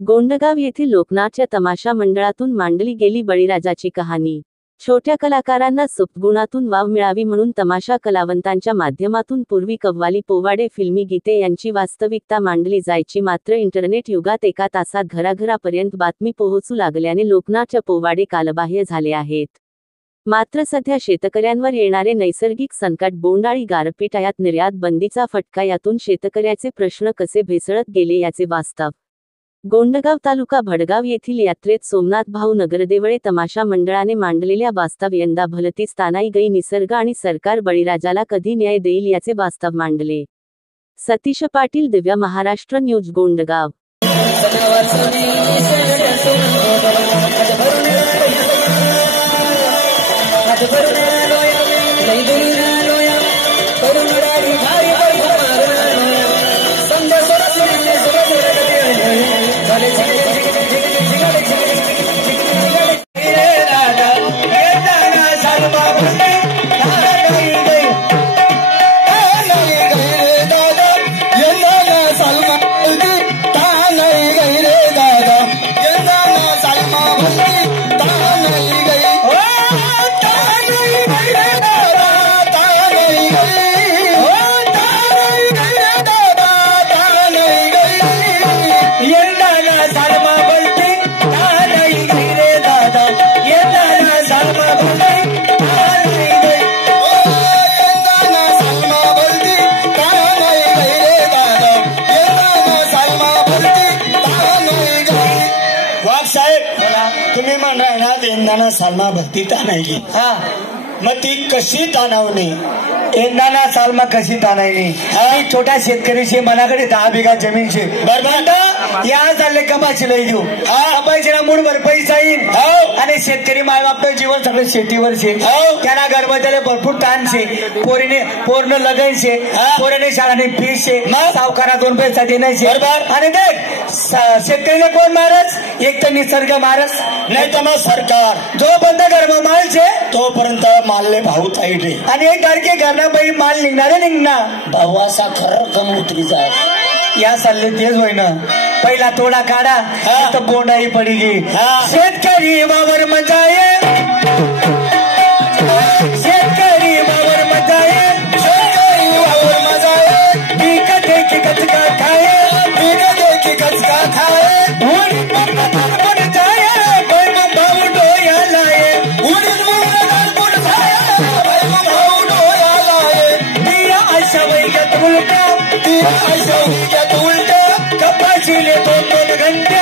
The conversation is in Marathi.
गोंडगाव येथील लोकनाट्य तमाशा मंडळातून मांडली गेली बळीराजाची कहाणी। छोट्या कलाकारांना सुप्तगुणातून वाव मिळावी म्हणून तमाशा कलावंतांच्या माध्यमातून पूर्वी कव्वाली पोवाडे फिल्मी गीते यांची वास्तविकता मांडली जायची, मात्र इंटरनेट युगात एका तासात घराघरापर्यंत बातमी पोहोचू लागल्याने लोकनाट्य पोवाडे कालबाह्य झाले आहेत। मात्र सध्या शेतकऱ्यांवर येणारे नैसर्गिक संकट, बोंडाळी गारपीट, आयात निर्यात बंदीचा फटका, यातून शेतकऱ्याचे प्रश्न कसे भेसळत गेले याचे वास्तव। गोंडगाव तालुका भडगाव येथील यात्रेत सोमनाथ भाऊ नगरदेवळे तमाशा मंडळाने मांडलेल्या वास्तव, यंदा भलतीच तानाई गई निसर्ग आणि सरकार बळीराजाला कधी न्याय देईल याचे वास्तव मांडले। सतीश पाटील, दिव्य महाराष्ट्र न्यूज, गोंडगाव। तुम्ही म्हणताय ना यंदाना सालमा भरती ताणायली, मग ती कशी ताणावली? यंदाना सालमा कशी ताणायली? छोट्या शेतकरीशी मनाकडे 10 बिघा जमीन शे बरोबर या चालले कपाशी लई देऊ, कपाशीला मूळभर पैसा येईल आणि शेतकरी मायबापचं जीवन सगळं शेतीवर शे। त्यांना गर्भवतीला भरपूर ताण शे, पोरनं लगन शे, पोरीने शाळाने फीस शे, सावकारा 2 पैसा देण्याचे बरोबर। आणि देख शेतकरीला कोण मारस? एक तर निसर्ग मारस, नाही तर मग सरकार। जो बंद गर्भ माल शे तोपर्यंत मालले भाऊ ताईडे आणि 1 तारखे घरना बाई माल निघणार भाऊ असा खरं कम उतरीचा आहे। या चालले तेच होईना, पहिला तोडा काढा तर बोंडाई पडी गे। शेतकरी वावर मजाये, शेतकरी वावर मजाये, शेतकरी वावर मजाये, पीक देखी कचका खाए, पीक देखी कचका खाए, उडीद मुंग पड जाए, भाऊ भाऊ डोया लाए, उडीद मुंग पड जाए, भाऊ डोया लाए, दिया आशा वैगत उलटा, दिया आशा वैगत उलटा, कपाशीले 2-2 घंटे